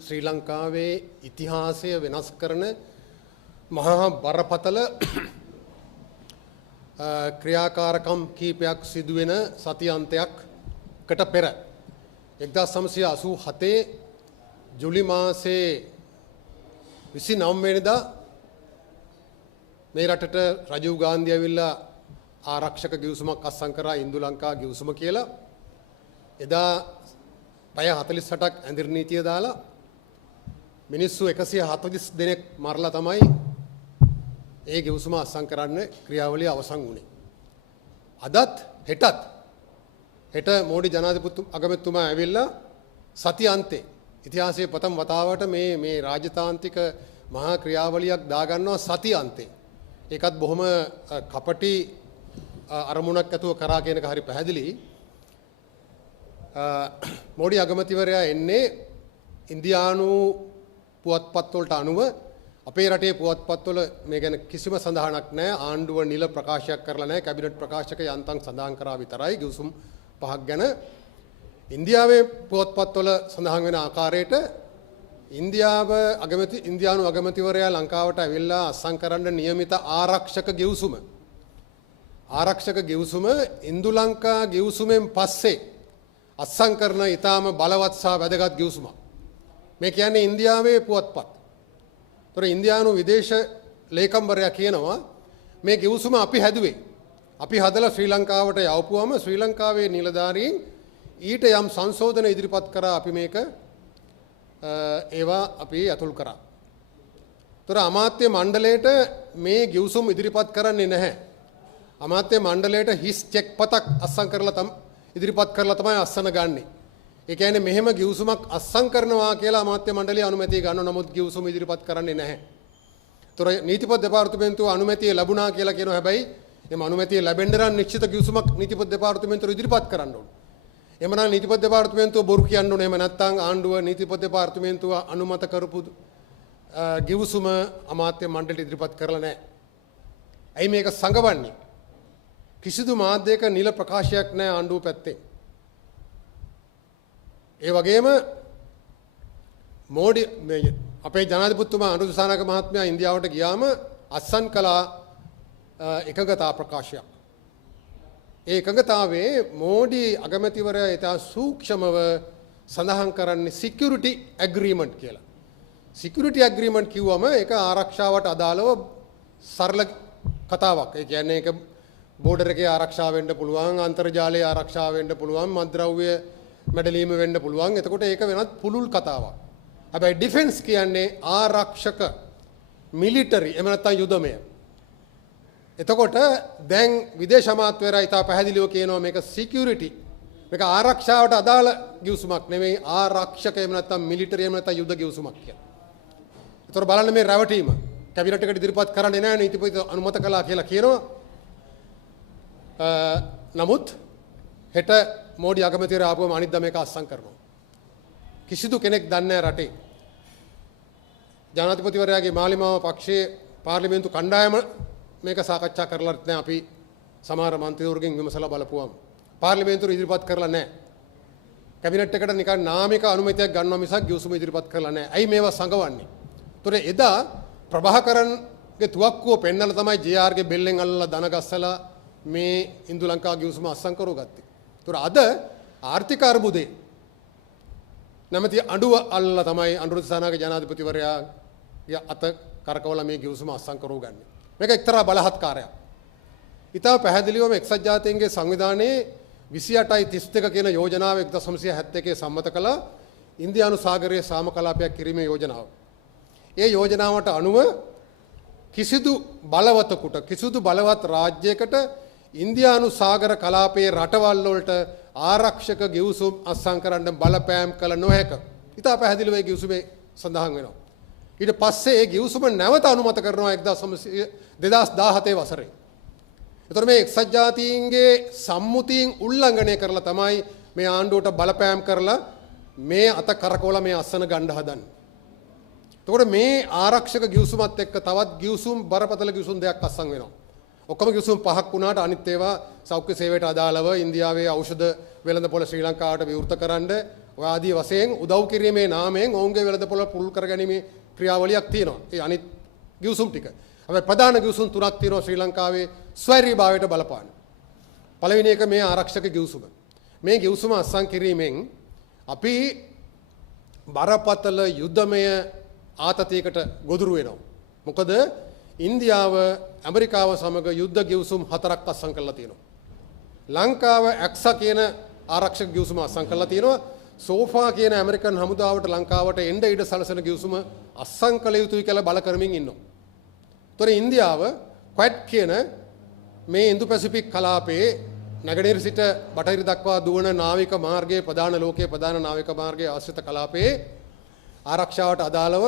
ශ්‍රී ලංකාවේ ඉතිහාසය වෙනස් කරන මහා බරපතල ක්‍රියාකාරකම් කීපයක් සිදුවෙන සතියන්තයක්කට පෙර 1987 ජුලි මාසයේ 29 වෙනිදා මේ රටට රජීව් ගාන්ධි ඇවිල්ලා ආරක්ෂක ගිවිසුමක් අත්සන් කරා ඉන්දු ලංකා ගිවිසුම කියලා. එදා පැය 48ක් ඇඳිරි නීතිය දාලා මිනිස්සු 140 දෙනෙක් මරලා තමයි ඒ ගිවිසුම අත්සන් කරන්න ක්‍රියාවලිය අවසන් වුණේ. අදත් හෙට මෝඩි ජනාධිපති අගමැතිතුමා ඇවිල්ලා සති අන්තේ ඉතිහාසයේ ප්‍රථම වතාවට මේ රාජතාන්ත්‍රික මහා ක්‍රියාවලියක් දාගන්නවා සති අන්තේ. ඒකත් බොහොම කපටි අරමුණක් ඇතුව කරා කියන එක හරි පැහැදිලි. මෝඩි අගමැතිවරයා එන්නේ ඉන්දියානු පුවත්පත්වලට අනුව අපේ රටේ පුවත්පත්වල මේ ගැන කිසිම සඳහනක් නැහැ. ආණ්ඩුව නිල ප්‍රකාශයක් කරලා නැහැ. කැබිනට් ප්‍රකාශක යන්තම් සඳහන් කරා විතරයි ගිවිසුම් පහක් ගැන. ඉන්දියාවේ පුවත්පත්වල සඳහන් වෙන ආකාරයට ඉන්දියානු අගමැතිවරයා ලංකාවට ඇවිල්ලා අත්සන් කරන්න නියමිත ආරක්ෂක ගිවිසුම ඉන්දු ලංකා ගිවිසුමෙන් පස්සේ අත්සන් කරන ඊටාම බලවත් සහ වැදගත් ගිවිසුමක්. මේ කියන්නේ ඉන්දියාවේ පුවත්පත්. ඒතර ඉන්දියානු විදේශ ලේකම්වරයා කියනවා මේ ගිවිසුම අපි හැදුවේ. අපි හදලා ශ්‍රී ලංකාවට යවපුවම ශ්‍රී ලංකාවේ නිලධාරීන් ඊට යම් සංශෝධන ඉදිරිපත් කරා අපි මේක ඒවා අපි අතුල් කරා. ඒතර අමාත්‍ය මණ්ඩලයට මේ ගිවිසුම් ඉදිරිපත් කරන්නේ නැහැ. අමාත්‍ය මණ්ඩලයට හිස් චෙක් පතක් අත්සන් කරලා ඉදිරිපත් කරලා තමයි අස්සන ගන්නෙ. ඒ කියන්නේ මෙහෙම ගිවිසුමක් අත්සන් කරනවා කියලා අමාත්‍ය මණ්ඩලය අනුමැතිය ගන්නවා. නමුත් ගිවිසුම ඉදිරිපත් කරන්නේ නැහැ. ඒතර නීතිපති දෙපාර්තමේන්තුව අනුමැතිය ලැබුණා කියලා කියනවා. හැබැයි එම අනුමැතිය ලැබෙන්න නම් නිශ්චිත ගිවිසුමක් නීතිපති දෙපාර්තමේන්තුව ඉදිරිපත් කරන්න ඕනේ. එහෙම නම් නීතිපති දෙපාර්තමේන්තුව බොරු කියන්න ඕනේ. එහෙම නැත්නම් ආණ්ඩුව නීතිපති දෙපාර්තමේන්තුව අනුමත කරපු ගිවිසුම අමාත්‍ය මණ්ඩලයට ඉදිරිපත් කරලා නැහැ. ඇයි මේක සංගවන්නේ? කිසිදු මාධ්‍යයක නිල ප්‍රකාශයක් නැහැ ආණ්ඩුව පැත්තේ. ඒ වගේම මෝඩි අපේ ජනාධිපතිතුමා අනුර දිසානායක මහත්මයා ඉන්දියාවට ගියාම අත්සන් කළා එකඟතා ප්‍රකාශයක්. ඒ එකඟතාවේ මෝඩි අගමැතිවරයා ඉතා සූක්ෂමව සඳහන් කරන්නේ සිකියුරිටි ඇග්‍රීමන්ට් කියලා. සිකියුරිටි ඇග්‍රීමන්ට් කිව්වම ඒක ආරක්ෂාවට අදාළව සරල කතාවක්. ඒ කියන්නේ ඒක බෝඩර් එකේ ආරක්ෂා වෙන්න පුළුවන්, අන්තර්ජාලයේ ආරක්ෂා වෙන්න පුළුවන්, මත්ද්‍රව්‍ය මැඩලීම වෙන්න පුළුවන්. එතකොට ඒක වෙනත් පුළුල් කතාවක්. හැබැයි ඩිෆෙන්ස් කියන්නේ ආරක්ෂක මිලිටරි එහෙම නැත්නම් යුදමය. එතකොට දැන් විදේශ අමාත්‍යවරයා ඉතා පැහැදිලිව කියනවා මේක සිකියුරිටි. මේක ආරක්ෂාවට අදාළ ගිවිසුමක් නෙමෙයි ආරක්ෂක එහෙම නැත්නම් මිලිටරි එහෙම නැත්නම් යුද ගිවිසුමක් කියලා. ඒතර බලන්න මේ රැවටීම. කැබිනට් එකට ඉදිරිපත් කරන්නේ නැහැ නීතිපති අනුමත කළා කියලා කියනවා. නමුත් හෙට මෝඩි අගමැතිවරයා ආපුවම අනිද්දා මේක අත්සන් කරනවා. කිසිදු කෙනෙක් දන්නේ නැහැ රටේ. ජනාධිපතිවරයාගේ මාලිමාව පක්ෂයේ පාර්ලිමේන්තු කණ්ඩායම මේක සාකච්ඡා කරලා නැහැ. අපි සමහර මන්ත්‍රීවරුගෙන් විමසලා බලපුවම පාර්ලිමේන්තුවට ඉදිරිපත් කරලා නැහැ. කැබිනට් එකට නිකන් නාමික අනුමැතියක් ගන්නවා මිසක් ගිවිසුම ඉදිරිපත් කරලා නැහැ. ඇයි මේවා සංගවන්නේ? ඒතොර එදා ප්‍රභාකරන්ගේ තුවක්කුව පෙන්නලා තමයි JR-ගේ බෙල්ලෙන් අල්ලලා දන ගස්සලා මේ ඉන්දු ලංකා ගිවිසුම අත්සන් කරගත්තේ. ඒතොර අද ආර්ථික අර්බුදේ නැමැති අඬුව අල්ලලා තමයි අනුර දිසානායක ජනාධිපතිවරයාගේ අත කරකවලා මේ ගිවිසුම අත්සන් කරගන්නේ. මේක එක්තරා බලහත්කාරයක්. ඊටව පැහැදිලිවම එක්සත් ජාතීන්ගේ සංවිධානයේ 28/32 කියන යෝජනාව 1971 සම්මත කළා ඉන්දියානු සාගරයේ සාමකලාපයක් කිරීමේ යෝජනාව. ඒ යෝජනාවට අනුව කිසිදු බලවත් රාජ්‍යයකට ඉන්දියානු සාගර කලාපයේ රටවල් වලට ආරක්ෂක ගිවිසුම් අත්සන් කරන්න බලපෑම් කළ නොහැක. ඊටව පැහැදිලිව ඒ ගිවිසුමේ සඳහන් වෙනවා. ඊට පස්සේ ඒ ගිවිසුම නැවත අනුමත කරනවා 2017 වසරේ. ඒතර මේ එක්සත් ජාතීන්ගේ සම්මුතියෙන් උල්ලංඝනය කරලා තමයි මේ ආණ්ඩුවට බලපෑම් කරලා මේ අත කරකවලා මේ අස්සන ගන්න හදන්නේ. එතකොට මේ ආරක්ෂක ගිවිසුමත් එක්ක තවත් ගිවිසුම් බරපතල ගිවිසුම් දෙකක් අත්සන් වෙනවා. ඔක්කොම ගිවිසුම් පහක් වුණාට අනිත් ඒවා සෞඛ්‍ය සේවයට අදාළව ඉන්දියාවේ ඖෂධ වෙළඳපොළ ශ්‍රී ලංකාවට විවෘත කරන්න ඔය ආදී වශයෙන් උදව් කිරීමේ නාමයෙන් ඔවුන්ගේ වෙළඳපොළ පුළුල් කරගැනීමේ ක්‍රියාවලියක් තියෙනවා. ඒ අනිත් ගිවිසුම් ටික. හැබැයි ප්‍රධාන ගිවිසුම් තුනක් තියෙනවා ශ්‍රී ලංකාවේ ස්වෛරීභාවයට බලපාන. පළවෙනි එක මේ ආරක්ෂක ගිවිසුම. මේ ගිවිසුම අත්සන් කිරීමෙන් අපි බරපතල යුද්ධමය ආතතියකට ගොදුරු වෙනවා. මොකද ඉන්දියාව ඇමරිකාව සමග යුද්ධ ගිවිසුම් 4ක් අත්සන් කරලා තියෙනවා. ලංකාව ඇක්සා කියන ආරක්ෂක ගිවිසුම අත්සන් කරලා තියෙනවා. සෝෆා කියන ඇමරිකන් හමුදාවට ලංකාවට එන්න ඉඩ සලසන ගිවිසුම අත්සන් කළ යුතුයි කියලා බල කරමින් ඉන්නවා. ඒතර ඉන්දියාව ක්වැඩ් කියන මේ ඉන්දු පැසිෆික් කලාපයේ නගරෙහිර සිට බටහිර දක්වා දුවන නාවික මාර්ගයේ ප්‍රධාන ලෝකයේ ප්‍රධාන නාවික මාර්ගයේ ආශ්‍රිත කලාපයේ ආරක්ෂාවට අදාළව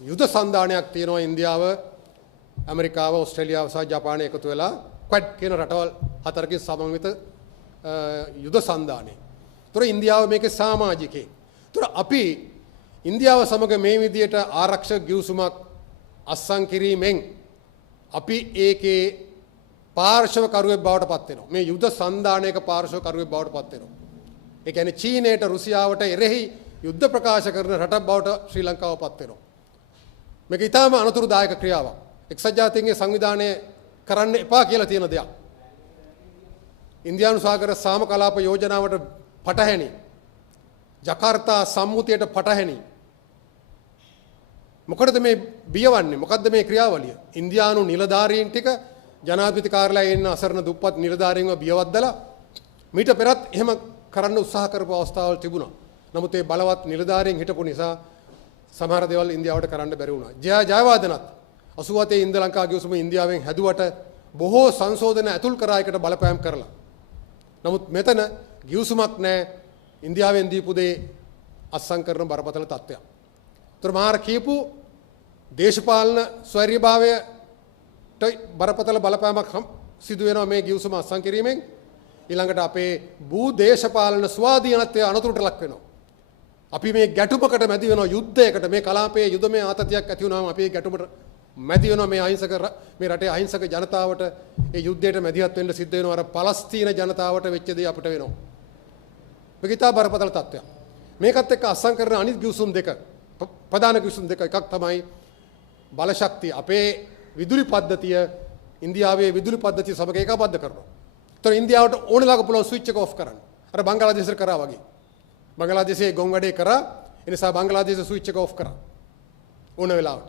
යුද සන්ධානයක් තියෙනවා ඉන්දියාව, ඇමරිකාව, ඕස්ට්‍රේලියාව සහ ජපානය එකතු වෙලා ක්වැඩ් කියන රටවල් හතරකින් සමන්විත යුද සන්ධානය. ඒතර ඉන්දියාව මේකේ සමාජිකයෙක්. ඒතර අපි ඉන්දියාව සමග මේ විදියට ආරක්ෂක ගිවිසුමක් අත්සන් කිරීමෙන් අපි ඒකේ පාර්ශවකරුවෙක් බවට පත් වෙනවා. මේ යුද සන්ධානයක පාර්ශවකරුවෙක් බවට පත් වෙනවා. ඒ කියන්නේ චීනයට රුසියාවට එරෙහි යුද්ධ ප්‍රකාශ කරන රටක් බවට ශ්‍රී ලංකාව පත් වෙනවා. මේක ඊටාම අනතුරුදායක ක්‍රියාවක්. එක්සත් ජාතීන්ගේ සංවිධානය කරන්න එපා කියලා තියෙන දෙයක්. ඉන්දියානු සාගර සාම කලාප යෝජනාවට පටහැනි. ජකාර්තා සම්මුතියට පටහැනි. මොකටද මේ බියවන්නේ? මොකද්ද මේ ක්‍රියාවලිය? ඉන්දියානු නිලධාරීන් ටික ජනාධිපති කාර්යාලයේ ඉන්න අසරණ දුප්පත් නිලධාරීන්ව බියවද්දලා මීට පෙරත් එහෙම කරන්න උත්සාහ කරපු අවස්ථාවල් තිබුණා. නමුත් ඒ බලවත් නිලධාරීන් හිටපු නිසා සමහර දේවල් ඉන්දියාවට කරන්න බැරි වුණා. ජයවාදනත් 87 ඉන්ද ලංකා ගිවිසුම ඉන්දියාවෙන් හැදුවට බොහෝ සංශෝධන ඇතුල් කරා එකට බලපෑම් කරලා. නමුත් මෙතන ගිවිසුමක් නැහැ. ඉන්දියාවෙන් දීපු දේ අත්සන් කරන බරපතල තත්ත්වයක්. ඒතර මාර කියපු දේශපාලන ස්වෛරීභාවයට බරපතල බලපෑමක් සිදු වෙනවා මේ ගිවිසුම අත්සන් කිරීමෙන්. ඊළඟට අපේ භූ දේශපාලන ස්වාධීනත්වය අනතුරට ලක් වෙනවා. අපි මේ ගැටුමකට මැදි වෙනවා යුද්ධයකට. මේ කලාපයේ යුද්ධමය ආතතියක් ඇති වුණාම අපි මේ ගැටුමට මැදි වෙනවා. මේ රටේ අහිංසක ජනතාවට ඒ යුද්ධයට මැදිහත් වෙන්න සිද්ධ වෙනවා. අර පලස්තීන ජනතාවට වෙච්ච දේ අපිට වෙනවා. මේක ඉතා බරපතල තත්ත්වයක්. මේකත් එක්ක අත්සන් කරන අනිත් ගිවිසුම් දෙක, ප්‍රධාන ගිවිසුම් දෙක, එකක් තමයි බලශක්තිය. අපේ විදුලි පද්ධතිය ඉන්දියාවේ විදුලි පද්ධතිය සමග ඒකාබද්ධ කරනවා. ඒතර ඉන්දියාවට ඕනෙලාක පුළුවන් ස්විච් එක ඔෆ් කරන්න. අර බංගලාදේශයට කරා වගේ. බංගලාදේශයේ ගොන් වැඩේ කරා. ඒ නිසා බංගලාදේශ ස්විච් එක ඔෆ් කරා. ඕන වෙලාවට.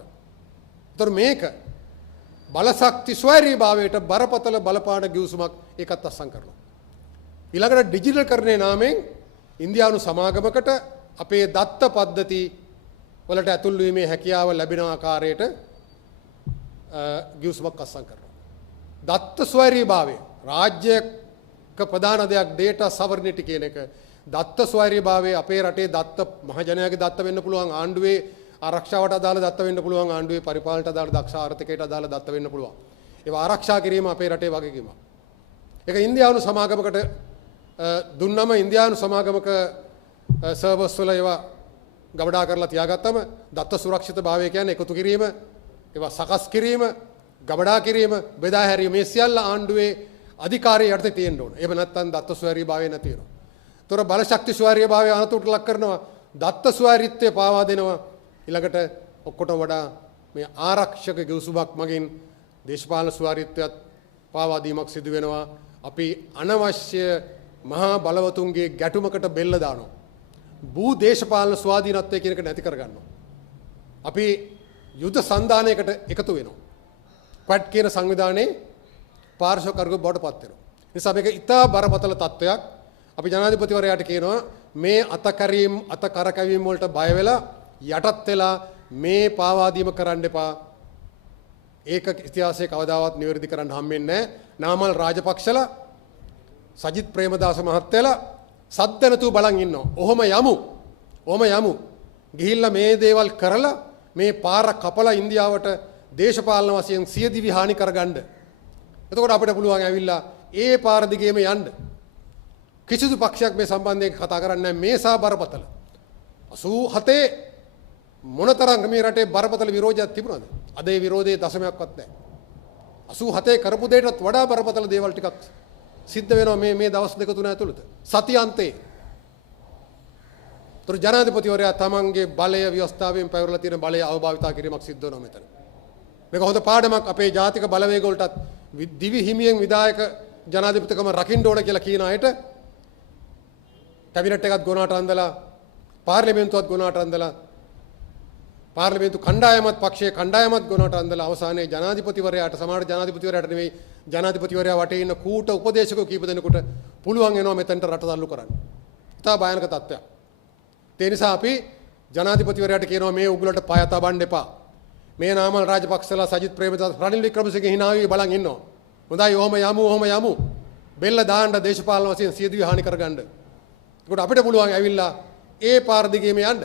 ඒතර මේක බලශක්ති ස්වෛරීභාවයට බරපතල බලපාන ගිවිසුමක් ඒකත් අත්සන් කරනවා. ඊළඟට ඩිජිටල් කරන්නේ නාමයෙන් ඉන්දියානු සමාගමකට අපේ දත්ත පද්ධති වලට ඇතුල් වීමේ හැකියාව ලැබෙන ආකාරයට ගිවිසුමක් අත්සන් කරනවා. දත්ත ස්වෛරීභාවය රාජ්‍යක ප්‍රධාන දෙයක් data sovereignty කියන එක. දත්ත ස්වෛරීභාවය අපේ රටේ දත්ත මහජනයාගේ දත්ත වෙන්න පුළුවන්, ආණ්ඩුවේ ආරක්ෂාවට අදාළ දත්ත වෙන්න පුළුවන්, ආණ්ඩුවේ පරිපාලනයට අදාළ දක්ෂ ආර්ථිකයට අදාළ දත්ත වෙන්න පුළුවන්. ඒවා ආරක්ෂා කිරීම අපේ රටේ වගකීමක්. ඒක ඉන්දියානු සමාගමකට දුන්නම ඉන්දියානු සමාගමක සර්වර්ස් වල ඒවා ගබඩා කරලා තියාගත්තම දත්ත සුරක්ෂිතභාවය කියන්නේ එකතු කිරීම, ඒවා සකස් කිරීම, ගබඩා කිරීම, බෙදා හැරීම මේ සියල්ල ආණ්ඩුවේ අධිකාරිය යටතේ තියෙන්න ඕන. එහෙම නැත්නම් දත්ත ස්වෛරීභාවය නැති වෙනවා. ඒතර බලශක්ති ස්වෛරීභාවය අනතුරට ලක් කරනවා, දත්ත ස්වෛරීත්වය පාවා දෙනවා. ඊළඟට ඔක්කොටම වඩා මේ ආරක්ෂක ගිවිසුමක් මගින් දේශපාලන ස්වෛරීත්වයත් පාවා දීමක් සිදු වෙනවා. අපි අනවශ්‍ය මහා බලවතුන්ගේ ගැටුමකට බෙල්ල දානවා. භූ දේශපාලන ස්වාධීනත්වය කියන එක නැති කරගන්නවා. අපි යුද සන්ධානයකට එකතු වෙනවා. ක්වැඩ් කියන සංවිධානයේ පාර්ශවකරුවෙක් බවට පත් වෙනවා. නිසා මේක ඉතා බරපතල තත්ත්වයක්. අපි ජනාධිපතිවරයාට කියනවා මේ අත කරකැවීම් වලට බය වෙලා යටත් වෙලා මේ පාවා දීම කරන්න එපා. ඒක ඉතිහාසයේ කවදාවත් නිවැරදි කරන්න හම්බෙන්නේ නැහැ. නාමල් රාජපක්ෂලා, සජිත් ප්‍රේමදාස මහත්තයලා සද්ද නැතුව බලන් ඉන්නවා. ඔහොම යමු. ගිහිල්ලා මේ දේවල් කරලා මේ පාර කපලා ඉන්දියාවට දේශපාලන වශයෙන් සියදිවි හානි කරගන්න. එතකොට අපිට පුළුවන් ඇවිල්ලා ඒ පාර දිගේම යන්න. කිසිදු පක්ෂයක් මේ සම්බන්ධයෙන් කතා කරන්නේ නැහැ. මේ සා බරපතල 87 මොනතරම් මේ රටේ බරපතල විරෝධයක් තිබුණාද? අද ඒ විරෝධයේ දශමයක්වත් නැහැ. 87 කරපු දෙයටත් වඩා බරපතල දේවල් ටිකක් සිද්ධ වෙනවා මේ දවස් දෙක තුන ඇතුළත. සතියන්තේ ඒතර ජනාධිපතිවරයා තමන්ගේ බලය ව්‍යවස්ථාවෙන් පැවරලා තියෙන බලය අවභාවිතා කිරීමක් සිද්ධ වෙනවා මෙතන. මේක හොඳ පාඩමක් අපේ ජාතික බලවේග වලටත් දිවි හිමියෙන් විධායක ජනාධිපතිකම රකින්න ඕන කියලා කියන අයට කැබිනට් එකත් ගොනාට අන්දලා පාර්ලිමේන්තුවත් ගොනාට අන්දලා පාර්ලිමේන්තු කණ්ඩායමත් පක්ෂයේ කණ්ඩායමත් ගොනාට අන්දලා අවසානයේ ජනාධිපතිවරයාට සමහර ජනාධිපතිවරයාට නෙවෙයි ජනාධිපතිවරයා වටේ ඉන්න කූට උපදේශකයෝ කීප දෙනෙකුට පුළුවන් වෙනවා මෙතනට රට තල්ලු කරන්න. ඉතා භයානක තත්ත්වයක්. ඒ නිසා අපි ජනාධිපතිවරයාට කියනවා මේ උගලට පය තබන්න එපා. මේ නාමල් රාජපක්ෂලා සජිත් ප්‍රේමදාස රනිල් වික්‍රමසිංහ හිනාවි බලන් ඉන්නවා. හොඳයි ඔහම යමු. බෙල්ල දාන්න දේශපාලන වශයෙන් සියදිවි හානි කරගන්න. ඒකට අපිට පුළුවන් ඇවිල්ලා ඒ පාර දිගේම යන්න.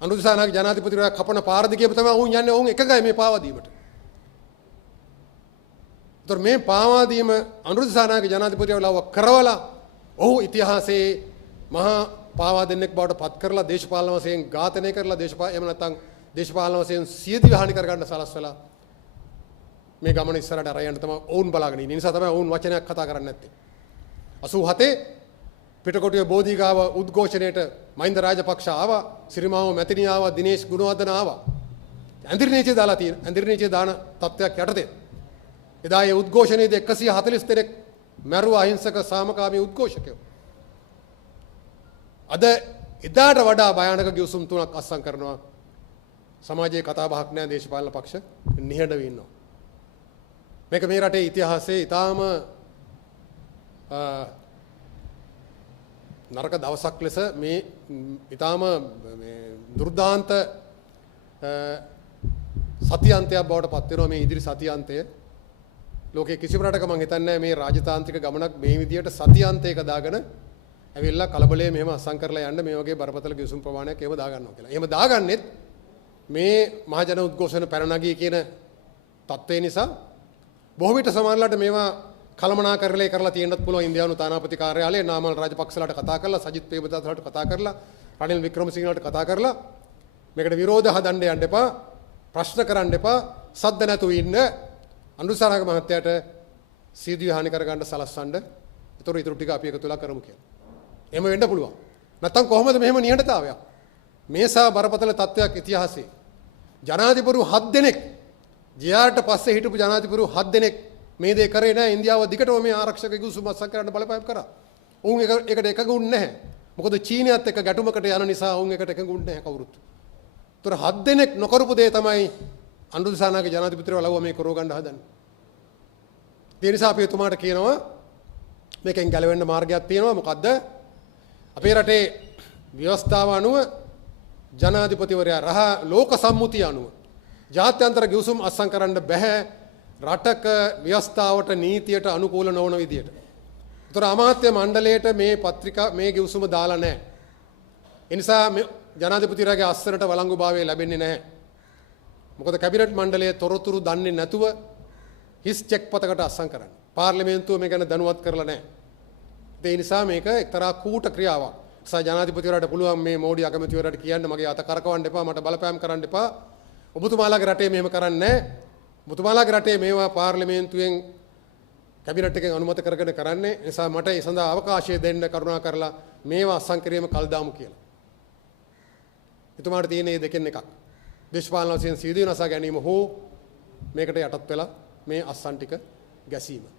අනුරාධපුර ජනාධිපතිවරයා කපන පාර දිගේම තමයි වුන් යන්නේ. වුන් එකගයි මේ පාවා දීමට. ඒතර මේ පාවා දීම අනුරාධපුර ජනාධිපතිවරයාව කරවලා ඔහු ඉතිහාසයේ මහා පාවා දෙන්නෙක් බවට පත් කරලා දේශපාලන වශයෙන් ඝාතනය කරලා එහෙම නැත්නම් දේශපාලන වශයෙන් සියදිවි හානි කරගන්න සලස්වලා මේ ගමන ඉස්සරහට අරන් යන්න තමයි ඔවුන් බලාගෙන ඉන්නේ. නිසා තමයි ඔවුන් වචනයක් කතා කරන්නේ නැත්තේ. 87 පිටකොටුවේ බෝධිගාව උද්ඝෝෂණයට මහින්ද රාජපක්ෂ ආවා, සිරිමාව මැතිණිය ආවා, දිනේෂ් ගුණවර්ධන ආවා. ඇඳිරිනීචේ දාලා තියෙන ඇඳිරිනීචේ දාන තත්ත්වයක් යටතේ. එදා ඒ උද්ඝෝෂණයේදී 140 දෙනෙක් මැරුවා අහිංසක සාමකාමී උද්ඝෝෂකයෝ. අද එදාට වඩා භයානක ගිවිසුම් තුනක් අත්සන් කරනවා. සමාජයේ කතා බහක් නැහැ දේශපාලන පක්ෂ නිහඬව ඉන්නවා. මේක මේ රටේ ඉතිහාසයේ ඊටාම නරක දවසක් ලෙස මේ ඊටාම මේ දුර්දාන්ත සතියන්තයක් බවට පත් වෙනවා මේ ඉදිරි සතියන්තය. ලෝකයේ කිසිම රටක මම හිතන්නේ මේ රාජතාන්ත්‍රික ගමනක් මේ විදියට සතියන්තයක දාගෙන ඇවිල්ලා කලබලයේ මෙහෙම අසං කරලා යන්න මේ වගේ බරපතල ගිවිසුම් ප්‍රමාණයක් එහෙම දාගන්නවා කියලා. එහෙම දාගන්නෙත් මේ මහජන උද්ඝෝෂණ පැනනගී කියන තත්ත්වය නිසා බොහෝ විට සමහරලාට මේවා කළමනාකරණය කරලා තියෙන්නත් පුළුවන්. ඉන්දියානු තානාපති කාර්යාලයේ නාමල් රාජපක්ෂලාට කතා කරලා සජිත් ප්‍රේමදාසලාට කතා කරලා රනිල් වික්‍රමසිංහලාට කතා කරලා මේකට විරෝධ හදන්න යන්න එපා, ප්‍රශ්න කරන්න එපා, සද්ද නැතුව ඉන්න අනුසාරක මහත්තයාට සීදී හානි කරගන්න සලස්සන්න. ඒතර ඊටු ටික අපි එකතු වෙලා කරමු කියලා. එහෙම වෙන්න පුළුවන්. නැත්තම් කොහොමද මෙහෙම නිහඬතාවයක්? මේසා බරපතල තත්ත්වයක් ඉතිහාසයේ ජනාධිපතිවරු 7 දෙනෙක් ජයාට පස්සේ හිටපු ජනාධිපතිවරු 7 දෙනෙක් මේ දේ කරේ නැහැ. ඉන්දියාව දිගටම මේ ආරක්ෂක ගිවිසුම අත්සන් කරන්න බලපෑම් කරා. උන් එකට එකඟුන්නේ නැහැ. මොකද චීනයත් එක්ක ගැටුමකට යන නිසා උන් එකට එකඟුන්නේ නැහැ කවුරුත්. ඒතර 7 දෙනෙක් නොකරපු දේ තමයි අනුරාධපුරගේ ජනාධිපතිවරයා ලව්ව මේ කරව ගන්න හදන්නේ. ඒ නිසා අපි එතුමාට කියනවා මේකෙන් ගැලවෙන්න මාර්ගයක් තියෙනවා. මොකද්ද? අපේ රටේ ව්‍යවස්ථාව අනුව ජනාධිපතිවරයා ලෝක සම්මුතිය අනුව ජාත්‍යන්තර ගිවිසුම් අත්සන් කරන්න බෑ රටක ව්‍යවස්ථාවට නීතියට අනුකූල නොවන විදියට. ඒතර අමාත්‍ය මණ්ඩලයට මේ පත්‍රිකා මේ ගිවිසුම දාලා නැහැ. ඒ නිසා ජනාධිපතිවරයාගේ අස්සනට වළංගුභාවය ලැබෙන්නේ නැහැ. මොකද කැබිනට් මණ්ඩලයේ තොරතුරු දන්නේ නැතුව හිස් චෙක් පතකට අත්සන් කරන්නේ. පාර්ලිමේන්තුව මේ ගැන දැනුවත් කරලා නැහැ. ඒ නිසා මේක එක්තරා කූට ක්‍රියාවක්. ජනාධිපතිවරයාට පුළුවන් මේ මෝඩි අගමැතිවරයාට කියන්න මගේ අත කරකවන්න එපා, මට බලපෑම් කරන්න එපා. ඔබතුමාලාගේ රටේ මෙහෙම කරන්නේ නැහැ. ඔබතුමාලාගේ රටේ මේවා පාර්ලිමේන්තුවෙන් කැබිනට් එකෙන් අනුමත කරගෙන කරන්නේ. ඒ නිසා මට ඒ සඳහා අවකාශය දෙන්න කරුණා කරලා මේවා අත්සන් කිරීම කල් දාමු කියලා. එතුමාට තියෙන මේ දෙකෙන් එකක්. දේශපාලන වශයෙන් සීදී නසා ගැනීම හෝ මේකට යටත් වෙලා මේ අත්සන් ටික ගැසීම.